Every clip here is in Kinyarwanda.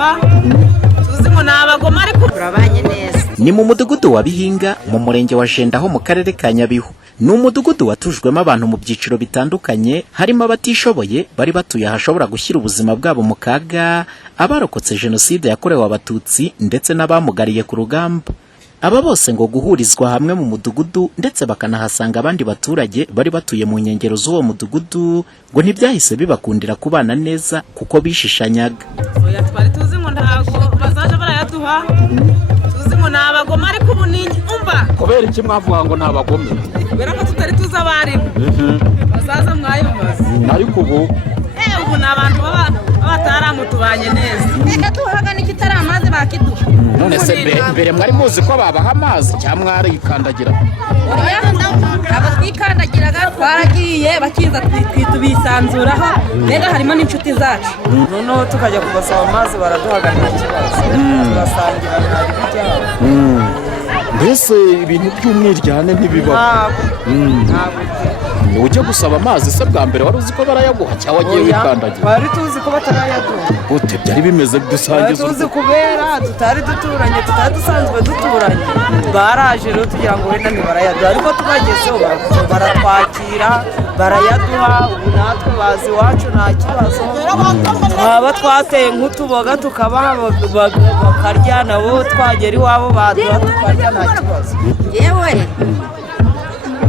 barayaduha tuzi ngo nabagoma ariko turabanye neza. Ni mu mudugudu wa Bihinga mu murenge wa Jenda ho mu karere ka Nyabihu. Ni umudugudu watujwemo abantu mu byiciro bitandukanye, harimo abatishoboye bari batuye ahashobora gushyira ubuzima bwabo mu kaga, abarokotse jenoside yakorewe abatutsi ndetse n'abamugariye ku rugamba. Aba bose ngo guhurizwa hamwe mu mudugudu ndetse bakanahasanga abandi baturage bari batuye mu nkengero z'uwo mudugudu ngo ntibyahise bibakundira kubana neza kuko bishishanyaga. Oya twari tuzi ngo ntago bazaje barayaduha, tuzi ngo nabagoma ariko ubu ni umva. Kubera iki mwavuga ngo nabagome? Kubera ko tutari tuzi abarimu bazaza mwayobaza. Ariko ubu ubu ni abantu b'abataramu tubanye neza. Tuhaga n'ikitari amazi bakiduha. None se mbere mwari muzi ko babaha amazi cyangwa mwarikandagira? Abo twikandagiraga twaragiye bakiza tubisanzuraho, mbega harimo n'inshuti zacu. Noneho tukajya kubasaba amazi baraduhaga nta kibazo, turasangira nta bijyaho. Mbese ibintu by'umwiryane ntibibaho. Ntabwo ujya gusaba amazi se bwa mbere wari uzi ko barayaguha cyangwa wagiye wikandagira? Twari tuzi ko batarayaduha. Gute byari bimeze dusangiza? Tuzi kubera tutari duturanye, tutari dusanzwe duturanye. Baraje rero tugira ngo wenda ntibarayaduha, ariko tubagezeho baratwakira barayaduha. Ubu natwe bazi iwacu nta kibazo, twaba twateye nk'utuboga tukabaha bakarya, nabo twagera iwabo baduha tukarya nta kibazo. Yewe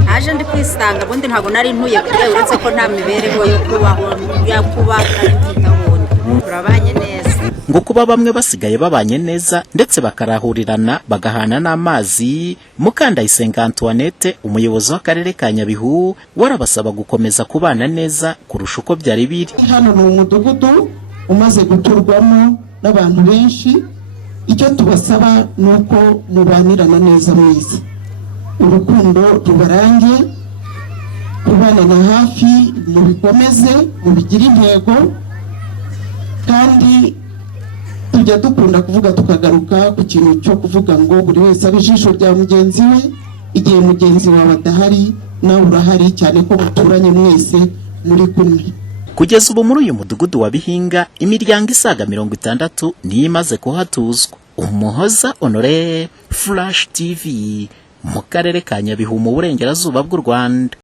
naje ndi kwisanga ubundi ntabwo nari ntuye kure, uretse ko nta mibereho yo kubaho turabanye neza. Ngo kuba bamwe basigaye babanye neza ndetse bakarahurirana bagahana n'amazi, Mukandayisenga Antoinette umuyobozi w'akarere ka Nyabihu warabasaba gukomeza kubana neza kurusha uko byari biri. Hano ni umudugudu umaze guturwamo n'abantu benshi, icyo tubasaba ni uko mubanirana neza mwese, urukundo rubarange, kubana na hafi mubikomeze, mubigire intego, kandi tujya dukunda kuvuga tukagaruka ku kintu cyo kuvuga ngo buri wese abe ijisho rya mugenzi we, igihe mugenzi wawe adahari nawe urahari, cyane ko muturanye mwese muri kumwe. Kugeza ubu muri uyu mudugudu wa Bihinga imiryango isaga 60 niyo imaze kuhatuzwa. Umuhoza Honore, Flash TV, mu karere ka Nyabihu mu burengerazuba bw'u Rwanda.